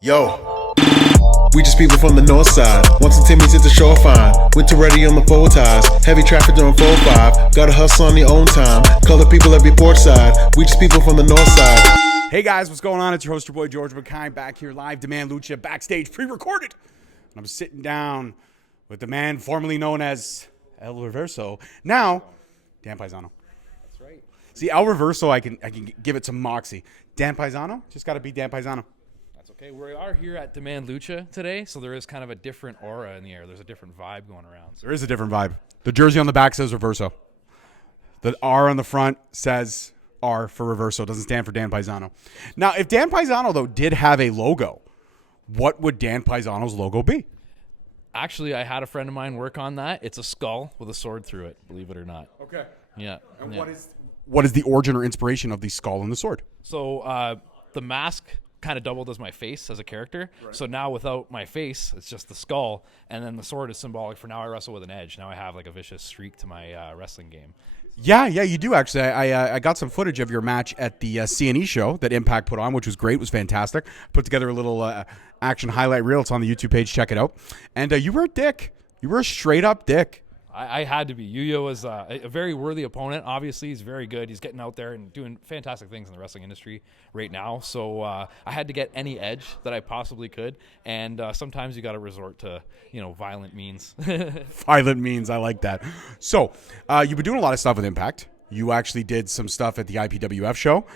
Yo, we just people from the north side. Once and Timmy's at the shore fine. Winter ready on the four ties. Heavy traffic during 4-5. Gotta hustle on your own time. Color people every port side. We just people from the north side. Hey guys, what's going on? It's your host, your boy George McKay, back here live, Demand Lucha, backstage, pre-recorded. And I'm sitting down with the man formerly known as El Reverso. Now, Dan Pizzano. That's right. See, El Reverso, I can give it some moxie. Dan Pizzano, just got to be Dan Pizzano. That's okay. We are here at Demand Lucha today, so there is kind of a different aura in the air. There's a different vibe going around. There is a different vibe. The jersey on the back says Reverso. The R on the front says R for Reverso. It doesn't stand for Dan Pizzano. Now, if Dan Pizzano, though, did have a logo, what would Dan Pizzano's logo be? Actually, I had a friend of mine work on that. It's a skull with a sword through it, believe it or not. Okay. Yeah. And yeah. what is the origin or inspiration of the skull and the sword? So the mask kind of doubled as my face as a character. Right. So now without my face, it's just the skull, and then the sword is symbolic for now I wrestle with an edge. Now I have like a vicious streak to my wrestling game. Yeah, you do actually. I got some footage of your match at the C&E show that Impact put on, which was great. It was fantastic. Put together a little action highlight reel. It's on the YouTube page. Check it out. And you were a dick. You were a straight up dick. I had to be. Yuya was a very worthy opponent. Obviously, he's very good. He's getting out there and doing fantastic things in the wrestling industry right now. So I had to get any edge that I possibly could. And sometimes you got to resort to, violent means. Violent means. I like that. So you've been doing a lot of stuff with Impact. You actually did some stuff at the IPWF show,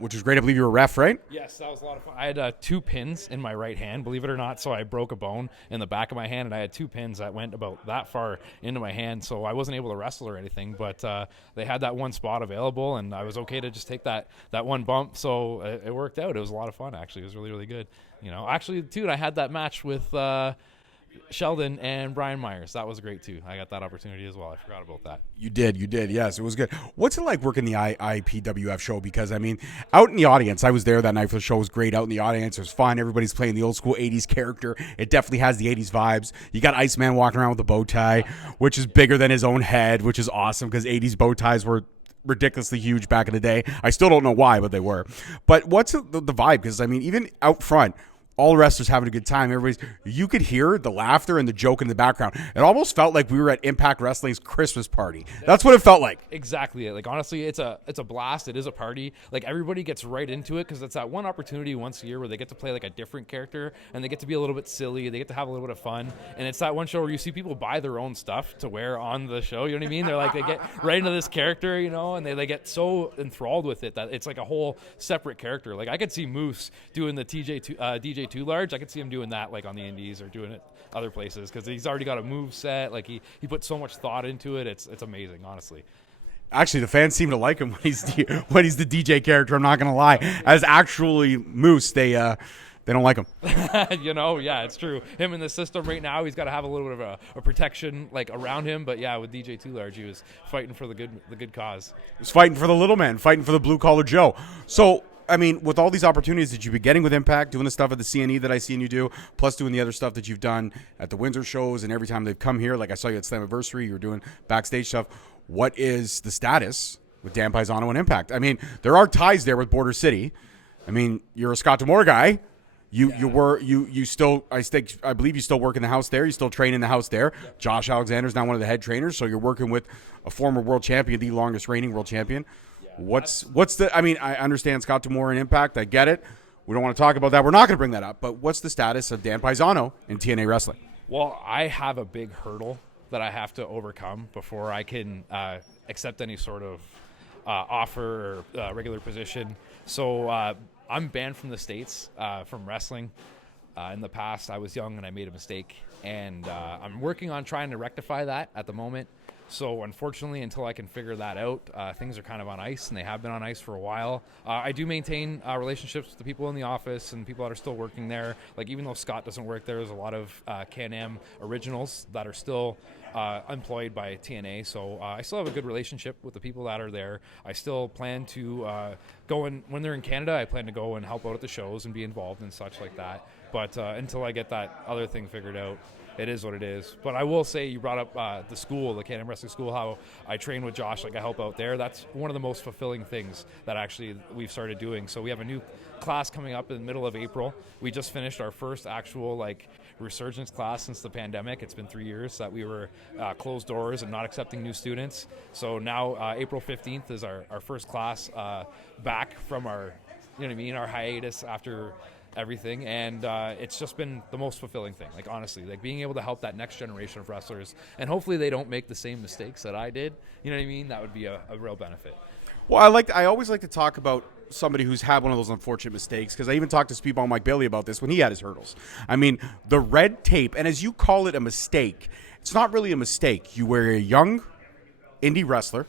which was great. I believe you were a ref, right? Yes, that was a lot of fun. I had 2 pins in my right hand, believe it or not, so I broke a bone in the back of my hand, and I had 2 pins that went about that far into my hand, so I wasn't able to wrestle or anything, but they had that one spot available, and I was okay to just take that one bump, so it worked out. It was a lot of fun, actually. It was really, really good. Actually, dude, I had that match with Sheldon and Brian Myers. That was great too. I got that opportunity as well. I forgot about that. You did. Yes, it was good. What's it like working the IPWF show? Because, out in the audience, I was there that night for the show. It was great. Out in the audience, it was fun. Everybody's playing the old school 80s character. It definitely has the 80s vibes. You got Iceman walking around with a bow tie, which is bigger than his own head, which is awesome because 80s bow ties were ridiculously huge back in the day. I still don't know why, but they were. But what's the vibe? Because, even out front, all the wrestlers having a good time. You could hear the laughter and the joke in the background. It almost felt like we were at Impact Wrestling's Christmas party. That's what it felt like. Exactly. Like, honestly, it's a blast. It is a party. Like, everybody gets right into it because it's that one opportunity once a year where they get to play like a different character and they get to be a little bit silly. They get to have a little bit of fun. And it's that one show where you see people buy their own stuff to wear on the show. You know what I mean? They're like, they get right into this character, and they get so enthralled with it that it's like a whole separate character. Like, I could see Moose doing the DJ Too Large. I could see him doing that like on the indies or doing it other places because he's already got a move set. Like he put so much thought into it. It's amazing, honestly. Actually, the fans seem to like him when he's the DJ character. I'm not gonna lie. As actually Moose, they don't like him. Yeah, it's true. Him in the system right now, he's got to have a little bit of a protection like around him. But yeah, with DJ Too Large, he was fighting for the good cause. He was fighting for the little man, fighting for the blue collar Joe. So, with all these opportunities that you've been getting with Impact, doing the stuff at the CNE that I've seen you do, plus doing the other stuff that you've done at the Windsor shows and every time they've come here, like I saw you at Slammiversary, you were doing backstage stuff. What is the status with Dan Pizzano and Impact? There are ties there with Border City. You're a Scott D'Amore guy. You still, I believe you still work in the house there. You still train in the house there. Yep. Josh Alexander's now one of the head trainers, so you're working with a former world champion, the longest reigning world champion. What's the? I understand Scott D'Amore and Impact. I get it. We don't want to talk about that. We're not going to bring that up. But what's the status of Dan Pizzano in TNA Wrestling? Well, I have a big hurdle that I have to overcome before I can accept any sort of offer or regular position. So I'm banned from the States from wrestling. In the past, I was young and I made a mistake. And I'm working on trying to rectify that at the moment. So unfortunately, until I can figure that out, things are kind of on ice, and they have been on ice for a while. I do maintain relationships with the people in the office and people that are still working there. Like, even though Scott doesn't work there, there's a lot of Canam originals that are still employed by TNA. So I still have a good relationship with the people that are there. I still plan to go in, when they're in Canada, I plan to go and help out at the shows and be involved and such like that. But until I get that other thing figured out, It is what it is. But I will say, you brought up the school, the Canam Wrestling School, how I train with Josh, like I help out there. That's one of the most fulfilling things that actually we've started doing. So we have a new class coming up in the middle of April. We just finished our first actual like resurgence class since the pandemic. It's been 3 years that we were closed doors and not accepting new students. So now April 15th is our first class back from our, you know what I mean, our hiatus after everything, and it's just been the most fulfilling thing, like honestly, like being able to help that next generation of wrestlers, and hopefully they don't make the same mistakes that I did, you know what I mean. That would be a real benefit. Well, I always like to talk about somebody who's had one of those unfortunate mistakes, because I even talked to Speedball Mike Bailey about this when he had his hurdles. I mean, the red tape, and as you call it, a mistake, it's not really a mistake. You were a young indie wrestler,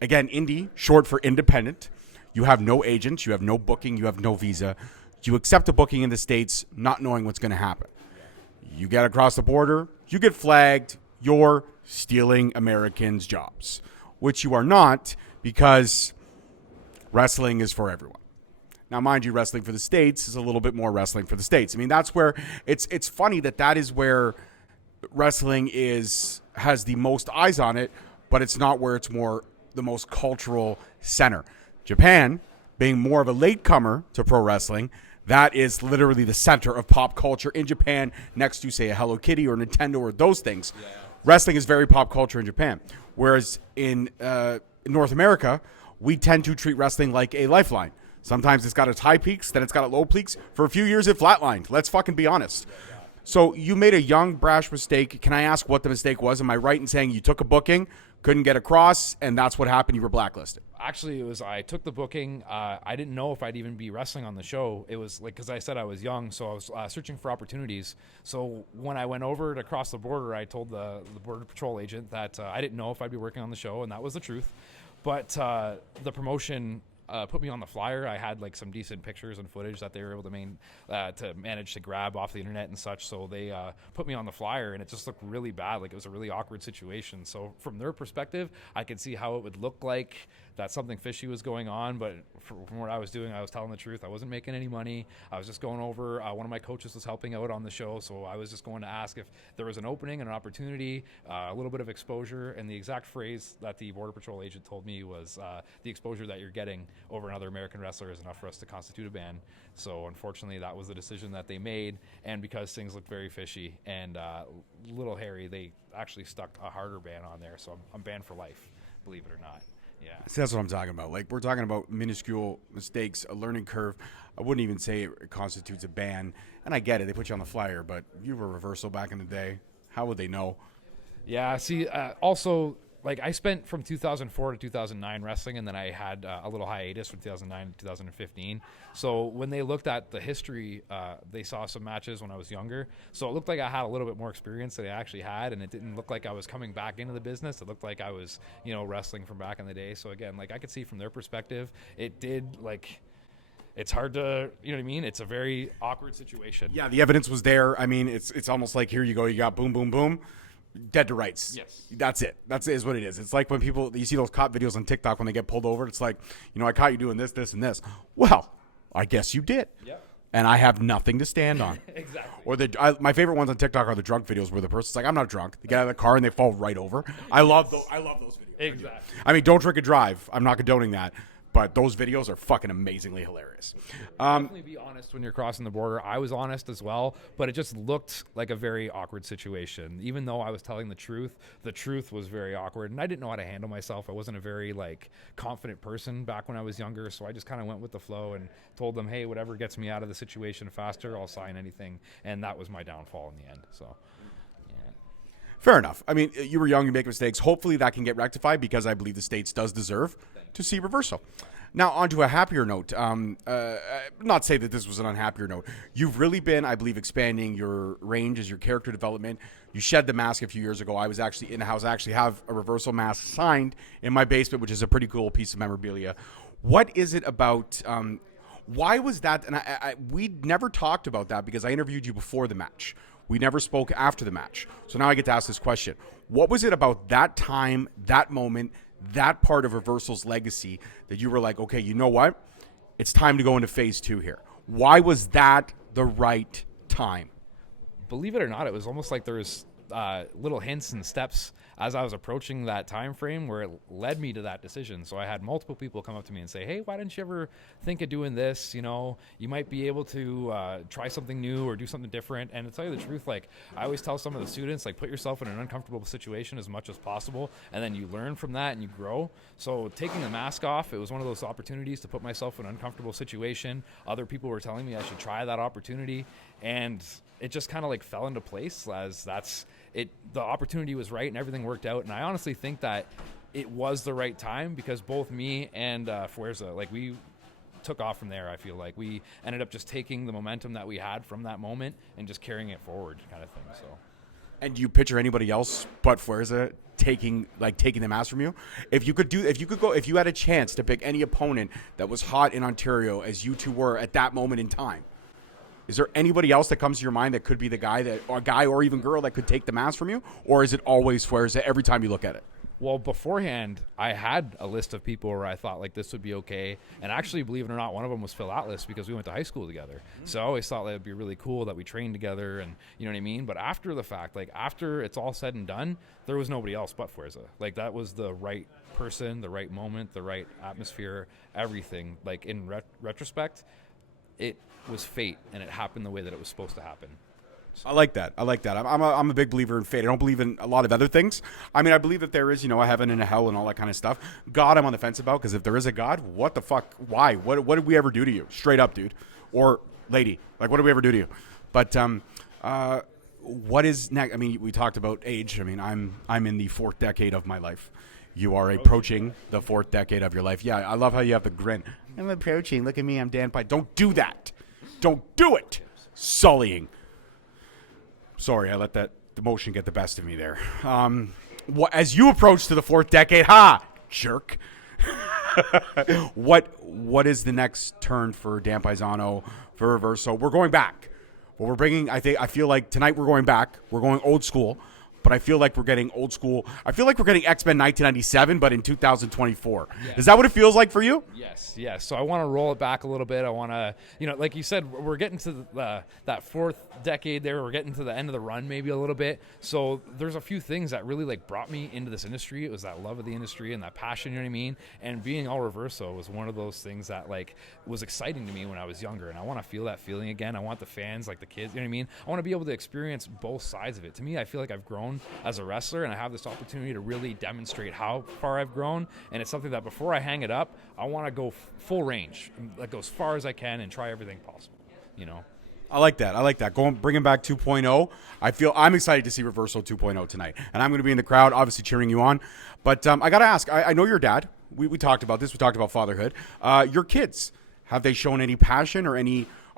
again, indie, short for independent. You have no agent, you have no booking, you have no visa. You accept a booking in the States not knowing what's going to happen. You get across the border, you get flagged, you're stealing Americans' jobs, which you are not, because wrestling is for everyone. Now, mind you, wrestling for the States is a little bit more wrestling for the States. I mean, that's where it's funny that is where wrestling has the most eyes on it, but it's not where it's more the most cultural center. Japan, being more of a latecomer to pro wrestling, that is literally the center of pop culture in Japan, next to, say, a Hello Kitty or Nintendo or those things. Yeah. Wrestling is very pop culture in Japan. Whereas in North America, we tend to treat wrestling like a lifeline. Sometimes it's got its high peaks, then it's got its low peaks. For a few years, it flatlined. Let's fucking be honest. So you made a young, brash mistake. Can I ask what the mistake was? Am I right in saying you took a booking, couldn't get across, and that's what happened? You were blacklisted. Actually, it was I took the booking. I didn't know if I'd even be wrestling on the show. It was like, because I said I was young, so I was searching for opportunities. So when I went over to cross the border, I told the Border Patrol agent that I didn't know if I'd be working on the show, and that was the truth. But the promotion put me on the flyer. I had like some decent pictures and footage that they were able to manage to grab off the internet and such. So they put me on the flyer, and it just looked really bad. Like it was a really awkward situation. So from their perspective, I could see how it would look like that something fishy was going on. But from what I was doing, I was telling the truth. I wasn't making any money. I was just going over. One of my coaches was helping out on the show, so I was just going to ask if there was an opening and an opportunity, a little bit of exposure. And the exact phrase that the Border Patrol agent told me was, the exposure that you're getting over another American wrestler is enough for us to constitute a ban. So unfortunately, that was the decision that they made. And because things looked very fishy and little hairy, they actually stuck a harder ban on there. So I'm banned for life, believe it or not. Yeah. See, that's what I'm talking about. Like, we're talking about minuscule mistakes, a learning curve. I wouldn't even say it constitutes a ban. And I get it. They put you on the flyer, but you were Reverso back in the day. How would they know? Yeah. See, also, like, I spent from 2004 to 2009 wrestling, and then I had a little hiatus from 2009 to 2015. So when they looked at the history, they saw some matches when I was younger. So it looked like I had a little bit more experience than I actually had, and it didn't look like I was coming back into the business. It looked like I was, wrestling from back in the day. So again, like, I could see from their perspective, it did, like, it's hard to, you know what I mean? It's a very awkward situation. Yeah, the evidence was there. I mean, it's almost like, here you go, you got boom, boom, boom. Dead to rights. Yes. That's it. Is what it is. It's like when you see those cop videos on TikTok when they get pulled over. It's like, I caught you doing this, this, and this. Well, I guess you did. Yep. And I have nothing to stand on. Exactly. Or my favorite ones on TikTok are the drunk videos where the person's like, I'm not drunk. They get out of the car and they fall right over. I love those videos. Exactly. I mean, don't drink and drive. I'm not condoning that. But those videos are fucking amazingly hilarious. Definitely be honest when you're crossing the border. I was honest as well, but it just looked like a very awkward situation. Even though I was telling the truth was very awkward, and I didn't know how to handle myself. I wasn't a very confident person back when I was younger, so I just kind of went with the flow and told them, hey, whatever gets me out of the situation faster, I'll sign anything. And that was my downfall in the end. So. Fair enough. I mean, you were young, you make mistakes. Hopefully that can get rectified, because I believe the States does deserve to see Reverso. Now, on to a happier note. Not say that this was an unhappier note. You've really been, I believe, expanding your range as your character development. You shed the mask a few years ago. I was actually in the house. I actually have a Reverso mask signed in my basement, which is a pretty cool piece of memorabilia. What is it about... why was that? And we never talked about that, because I interviewed you before the match. We never spoke after the match. So now I get to ask this question. What was it about that time, that moment, that part of Reverso's legacy that you were like, okay, you know what? It's time to go into phase 2 here. Why was that the right time? believe it or not, it was almost like there was little hints and steps as I was approaching that time frame where it led me to that decision. So I had multiple people come up to me and say, hey, why didn't you ever think of doing this? You know, you might be able to try something new or do something different. And to tell you the truth, like I always tell some of the students, like put yourself in an uncomfortable situation as much as possible, and then you learn from that and you grow. So taking the mask off, it was one of those opportunities to put myself in an uncomfortable situation. Other people were telling me I should try that opportunity, and it just kind of like fell into place as the opportunity was right and everything worked out. And I honestly think that it was the right time because both me and Fuerza, like we took off from there. I feel like we ended up just taking the momentum that we had from that moment and just carrying it forward kind of thing. So. And do you picture anybody else but Fuerza taking the mask from you? If you had a chance to pick any opponent that was hot in Ontario as you two were at that moment in time, is there anybody else that comes to your mind that could be the guy or even girl that could take the mask from you? Or is it always Fuerza every time you look at it? Well, beforehand, I had a list of people where I thought like this would be okay. And actually, believe it or not, one of them was Phil Atlas because we went to high school together. So I always thought that it'd be really cool that we trained together and you know what I mean? But after the fact, like after it's all said and done, there was nobody else but Fuerza. Like that was the right person, the right moment, the right atmosphere, everything. Like in retrospect, it was fate and it happened the way that it was supposed to happen. I like that. I'm a big believer in fate. I don't believe in a lot of other things. I mean, I believe that there is, a heaven and a hell and all that kind of stuff. God, I'm on the fence about, because if there is a God, what the fuck? Why? What did we ever do to you? Straight up, dude. Or lady. Like, what did we ever do to you? But what is next? I mean, we talked about age. I mean, I'm in the 4th decade of my life. You are approaching the 4th decade of your life. Yeah, I love how you have the grin. I'm approaching. Look at me. I'm Dan Pye. Don't do that. Don't do it. Sullying. Sorry, I let the emotion get the best of me there. As you approach to the 4th decade, jerk. What is the next turn for Dan Pizzano, for Reverso? We're going back. Well, I feel like tonight we're going back. We're going old school. But I feel like we're getting old school. I feel like we're getting X-Men 1997, but in 2024. Yeah. Is that what it feels like for you? Yes. So I want to roll it back a little bit. I want to, like you said, we're getting to that 4th decade there. We're getting to the end of the run maybe a little bit. So there's a few things that really like brought me into this industry. It was that love of the industry and that passion, you know what I mean? And being all Reverso was one of those things that like was exciting to me when I was younger. And I want to feel that feeling again. I want the fans, like the kids, you know what I mean? I want to be able to experience both sides of it. To me, I feel like I've grown as a wrestler, and I have this opportunity to really demonstrate how far I've grown, and it's something that before I hang it up, I want to go full range, like go as far as I can and try everything possible, I like that. Bringing back 2.0. I'm excited to see Reverso 2.0 tonight, and I'm going to be in the crowd, obviously cheering you on. But I got to ask, I know you're a dad. We talked about this. We talked about fatherhood. Your kids, have they shown any passion, or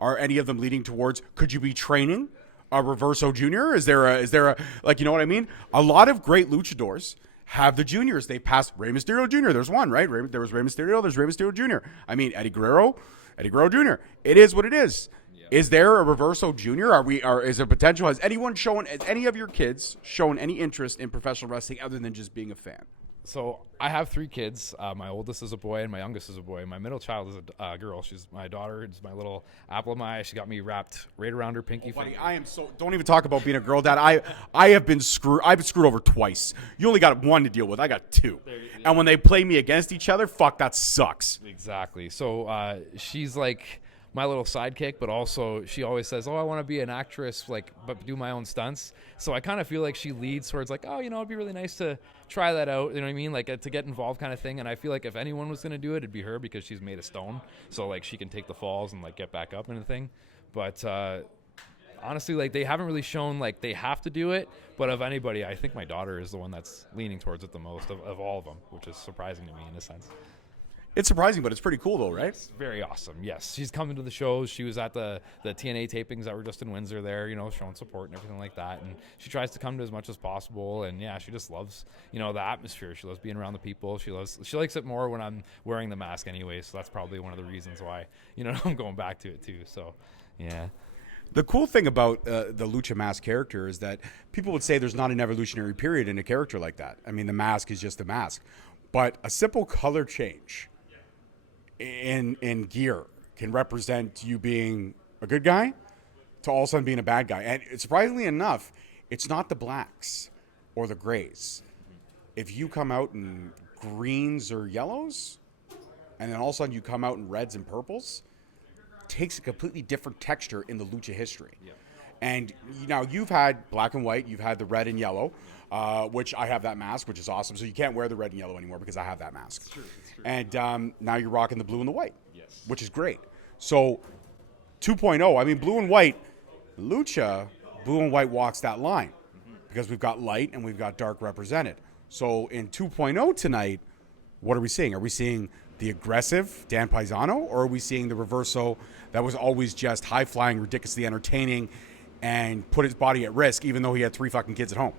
are any of them leading towards, could you be training a Reverso Junior? Is there a like, you know what I mean? A lot of great luchadors have the juniors. They passed Rey Mysterio Jr. There's one, right? There was Rey Mysterio. There's Rey Mysterio Jr. I mean, Eddie Guerrero Jr. It is what it is. Yeah. Is there a Reverso Jr.? Is there potential? Has any of your kids shown any interest in professional wrestling other than just being a fan? So I have 3 kids. My oldest is a boy and my youngest is a boy. My middle child is a girl. She's my daughter. It's my little apple of my eye. She got me wrapped right around her pinky finger. Buddy, don't even talk about being a girl dad. I have been screwed. I've been screwed over twice. You only got 1 to deal with. I got 2. And when they play me against each other, fuck, that sucks. Exactly. So she's like my little sidekick, but also she always says, I want to be an actress, but do my own stunts. So I kind of feel like she leads towards it'd be really nice to try that out, you know what I mean? To get involved kind of thing. And I feel like if anyone was going to do it, it'd be her, because she's made of stone. So she can take the falls and get back up and thing. But honestly, they haven't really shown they have to do it. But of anybody, I think my daughter is the one that's leaning towards it the most of all of them, which is surprising to me in a sense. It's surprising, but it's pretty cool, though, right? It's very awesome, yes. She's coming to the shows. She was at the TNA tapings that were just in Windsor there, showing support and everything like that. And she tries to come to as much as possible. And, yeah, she just loves, the atmosphere. She loves being around the people. She likes it more when I'm wearing the mask anyway. So that's probably one of the reasons why, I'm going back to it, too. So, yeah. The cool thing about the Lucha Mask character is that people would say there's not an evolutionary period in a character like that. I mean, the mask is just a mask. But a simple color change in gear can represent you being a good guy, to all of a sudden being a bad guy. And surprisingly enough, it's not the blacks or the grays. If you come out in greens or yellows, and then all of a sudden you come out in reds and purples, it takes a completely different texture in the lucha history. Yeah. And now you've had black and white, you've had the red and yellow, which I have that mask, which is awesome. So you can't wear the red and yellow anymore because I have that mask. It's true. And now you're rocking the blue and the white, which is great. So 2.0, I mean, blue and white, lucha, blue and white walks that line because we've got light and we've got dark represented. So in 2.0 tonight, what are we seeing? Are we seeing the aggressive Dan Pizzano, or are we seeing the Reverso that was always just high-flying, ridiculously entertaining, and put his body at risk even though he had 3 fucking kids at home?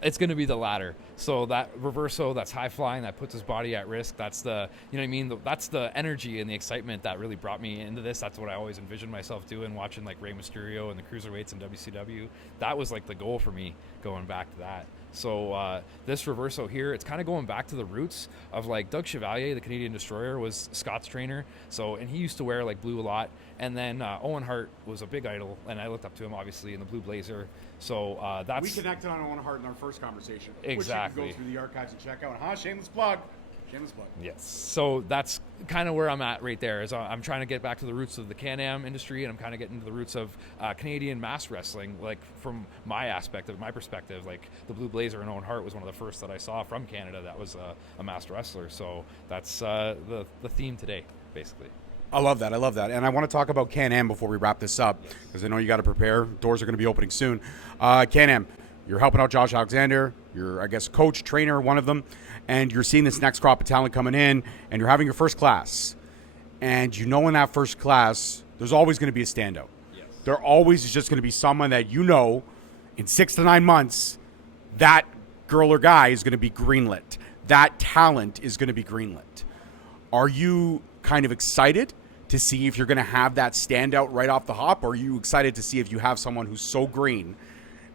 It's going to be the latter. So that Reverso, that's high flying, that puts his body at risk. That's the, you know what I mean? That's the energy and the excitement that really brought me into this. That's what I always envisioned myself doing, watching like Rey Mysterio and the Cruiserweights in WCW. That was like the goal for me going back to that. So this Reverso here, it's kind of going back to the roots of like Doug Chevalier, the Canadian Destroyer, was Scott's trainer. So, and he used to wear like blue a lot. And then Owen Hart was a big idol, and I looked up to him obviously in the blue blazer. So that's... We connected on Owen Hart in our first conversation. Exactly. Which you can go through the archives and check out. Shameless plug. Shameless plug. Yes. So that's kind of where I'm at right there. Is I'm trying to get back to the roots of the Canam industry, and I'm kind of getting to the roots of Canadian mass wrestling. Like from my perspective, like the Blue Blazer and Owen Hart was one of the first that I saw from Canada that was a masked wrestler. So that's the theme today, basically. I love that. And I want to talk about Canam before we wrap this up, because I know you got to prepare. Doors are going to be opening soon. Canam, you're helping out Josh Alexander. You're, I guess, coach, trainer, one of them. And you're seeing this next crop of talent coming in, and you're having your first class. And you know in that first class, there's always going to be a standout. Yes. There always is just going to be someone that you know in 6 to 9 months, that girl or guy is going to be greenlit. That talent is going to be greenlit. Are you kind of excited to see if you're going to have that standout right off the hop, or are you excited to see if you have someone who's so green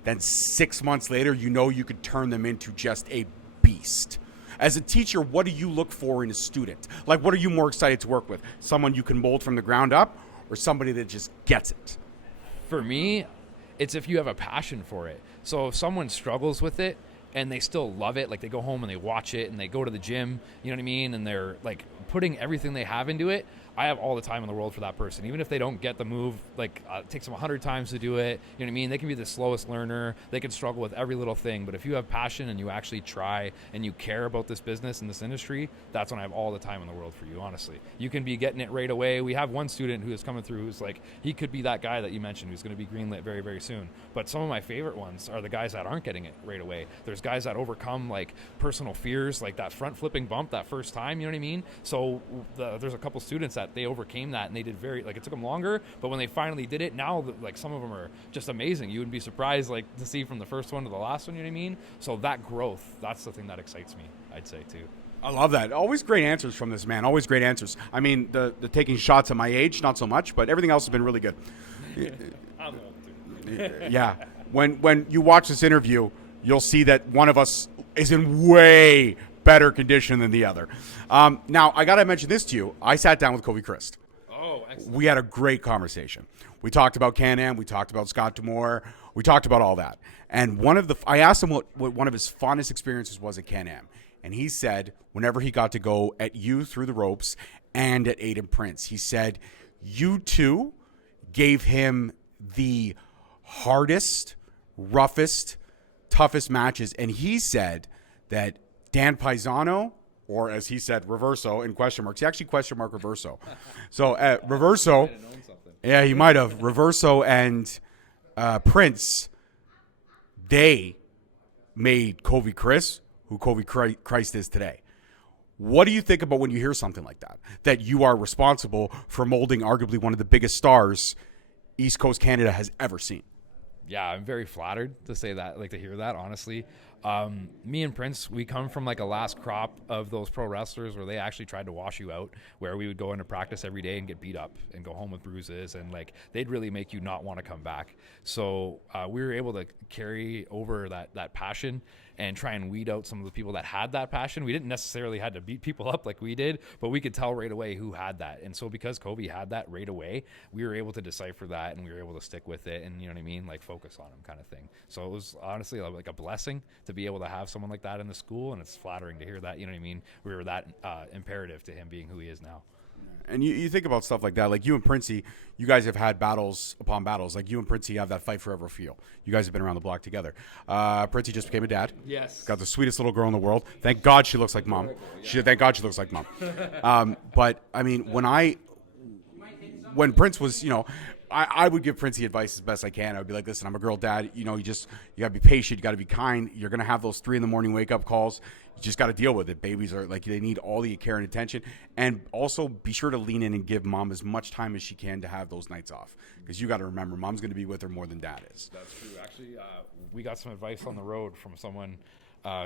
that 6 months later you know you could turn them into just a beast? As a teacher, what do you look for in a student? Like, what are you more excited to work with? Someone you can mold from the ground up, or somebody that just gets it? For me, it's if you have a passion for it. So if someone struggles with it and they still love it, like they go home and they watch it and they go to the gym, you know what I mean? And they're like putting everything they have into it, I have all the time in the world for that person. Even if they don't get the move, like it takes them 100 times to do it, you know what I mean? They can be the slowest learner. They can struggle with every little thing. But if you have passion and you actually try and you care about this business and this industry, that's when I have all the time in the world for you, honestly. You can be getting it right away. We have one student who is coming through who's like, he could be that guy that you mentioned who's going to be greenlit very, very soon. But some of my favorite ones are the guys that aren't getting it right away. There's guys that overcome like personal fears, like that front flipping bump that first time, you know what I mean? So there's a couple students that they overcame that and they did it took them longer, but when they finally did it, now like some of them are just amazing. You would be surprised like to see from the first one to the last one, you know what I mean? So that growth, that's the thing that excites me, I'd say too. I love that. Always great answers from this man. Always great answers. I mean, the taking shots at my age, not so much, but everything else has been really good. I'm old too. Yeah. When you watch this interview, you'll see that one of us is in way better condition than the other. Now, I got to mention this to you. I sat down with Kobe Christ. Oh, excellent. We had a great conversation. We talked about Canam. We talked about Scott D'Amore. We talked about all that. And I asked him what one of his fondest experiences was at Canam. And he said whenever he got to go at you through the ropes and at Aiden Prince, he said you two gave him the hardest, roughest, toughest matches. And he said that Dan Pizzano, or as he said, Reverso in question marks. He actually question mark Reverso. So Reverso, yeah, he might have. Reverso and Prince, they made Kobe Chris who Kobe Christ is today. What do you think about when you hear something like that? That you are responsible for molding arguably one of the biggest stars East Coast Canada has ever seen? Yeah, I'm very flattered to say that, like to hear that, honestly. Me and Prince, we come from like a last crop of those pro wrestlers where they actually tried to wash you out, where we would go into practice every day and get beat up and go home with bruises, and like they'd really make you not want to come back. So we were able to carry over that passion and try and weed out some of the people that had that passion. We didn't necessarily had to beat people up like we did, but we could tell right away who had that. And so because Kobe had that right away, we were able to decipher that, and we were able to stick with it, and you know what I mean, like focus on him kind of thing. So it was honestly like a blessing to be able to have someone like that in the school, and it's flattering to hear that, you know what I mean, we were that imperative to him being who he is now. And you think about stuff like that, like you and Princey, you guys have had battles upon battles. Like you and Princey have that fight forever feel. You guys have been around the block together. Princey just became a dad. Yes. Got the sweetest little girl in the world. Thank God she looks like mom. Thank God she looks like mom. But I mean, when Prince was, you know, I would give Princey advice as best I can. I would be like, listen, I'm a girl dad. You know, you got to be patient. You got to be kind. You're going to have those 3 a.m. wake up calls. You just got to deal with it. Babies are like, they need all the care and attention. And also be sure to lean in and give mom as much time as she can to have those nights off. Because you got to remember, mom's going to be with her more than dad is. That's true. Actually, we got some advice on the road from someone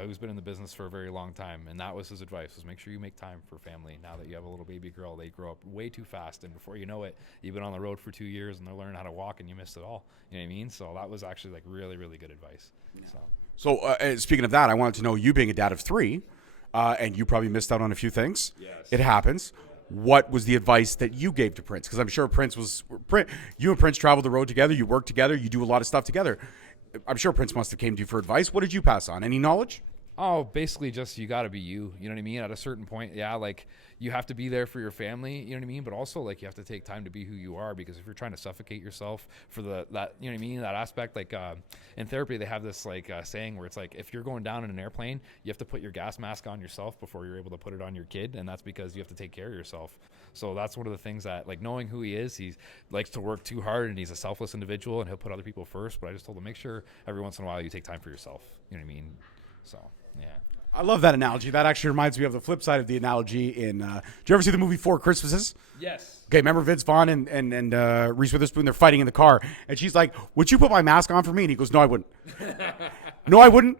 who's been in the business for a very long time, and that was his advice, was make sure you make time for family. Now that you have a little baby girl, they grow up way too fast, and before you know it, you've been on the road for 2 years and they're learning how to walk and you missed it all. You know what I mean? So that was actually like really, really good advice. Yeah. So speaking of that, I wanted to know, you being a dad of 3, and you probably missed out on a few things. Yes. It happens. What was the advice that you gave to Prince? Because I'm sure you and Prince traveled the road together, you work together, you do a lot of stuff together. I'm sure Prince must have came to you for advice. What did you pass on? Any knowledge? Oh, basically just you got to be you. You know what I mean? At a certain point, yeah, like you have to be there for your family. You know what I mean? But also like you have to take time to be who you are, because if you're trying to suffocate yourself for that, you know what I mean? That aspect, like in therapy, they have this like saying where it's like if you're going down in an airplane, you have to put your gas mask on yourself before you're able to put it on your kid, and that's because you have to take care of yourself. So that's one of the things that, like, knowing who he is, he likes to work too hard and he's a selfless individual and he'll put other people first. But I just told him, make sure every once in a while you take time for yourself. You know what I mean? So, yeah. I love that analogy. That actually reminds me of the flip side of the analogy in, did you ever see the movie 4 Christmases? Yes. Okay, remember Vince Vaughn and Reese Witherspoon, they're fighting in the car. And she's like, would you put my mask on for me? And he goes, no, I wouldn't. No, I wouldn't.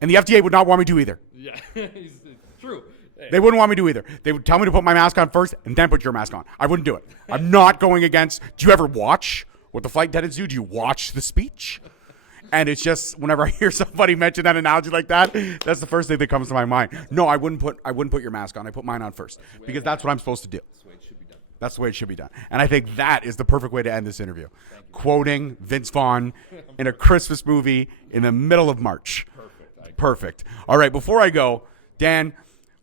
And the FDA would not want me to either. Yeah, it's true. They wouldn't want me to either. They would tell me to put my mask on first and then put your mask on. I wouldn't do it. I'm not going against. Do you ever watch what the flight attendants do? Do you watch the speech? And it's just, whenever I hear somebody mention that analogy like that, that's the first thing that comes to my mind. No, I wouldn't put your mask on. I put mine on first because that's what I'm supposed to do. That's the way it should be done. That's the way it should be done. And I think that is the perfect way to end this interview. Quoting Vince Vaughn in a Christmas movie in the middle of March. Perfect. All right, before I go, Dan,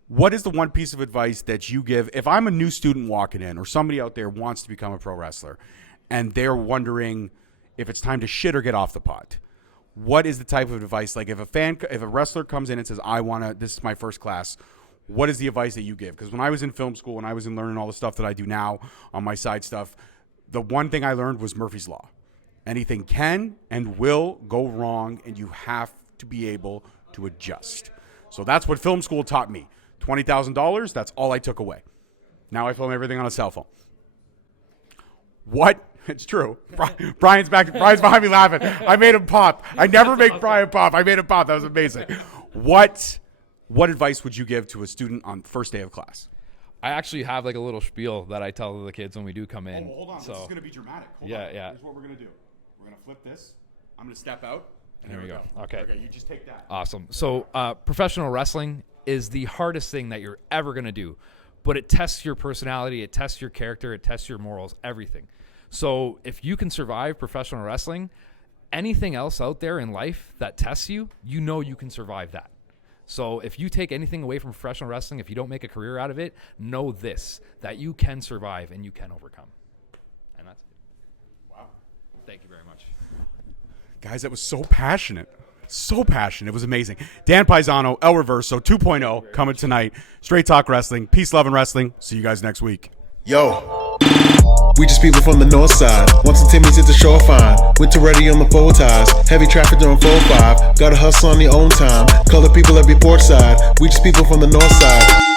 what is the one piece of advice that you give if I'm a new student walking in or somebody out there wants to become a pro wrestler and they're wondering if it's time to shit or get off the pot? What is the type of advice? Like if a wrestler comes in and says, this is my first class, what is the advice that you give? Because when I was in film school and I was in learning all the stuff that I do now on my side stuff, the one thing I learned was Murphy's Law. Anything can and will go wrong, and you have to be able to adjust. So that's what film school taught me. $20,000, that's all I took away. Now I film everything on a cell phone. What? It's true. Brian's behind me laughing. I made him pop. I never make Brian pop. I made him pop. That was amazing. What advice would you give to a student on the first day of class? I actually have like a little spiel that I tell the kids when we do come in. Oh, hold on. So, this is going to be dramatic. Hold yeah, on. yeah. Here's what we're going to do. We're going to flip this. I'm going to step out. And There we go. Okay. Okay, you just take that. Awesome. So professional wrestling is the hardest thing that you're ever going to do, but it tests your personality, it tests your character, it tests your morals, everything. So if you can survive professional wrestling, anything else out there in life that tests you, you know you can survive that. So if you take anything away from professional wrestling, if you don't make a career out of it, know this, that you can survive and you can overcome. And that's it. Wow. Thank you very much. Guys, that was so passionate. So passionate. It was amazing. Dan Pizzano, El Reverso 2.0 coming tonight. Straight Talk Wrestling. Peace, love, and wrestling. See you guys next week. Yo, we just people from the north side. Once the Timmy's hit the shore fine. Winter ready on the full ties. Heavy traffic during 4-5. Gotta hustle on your own time. Color people every port side. We just people from the north side.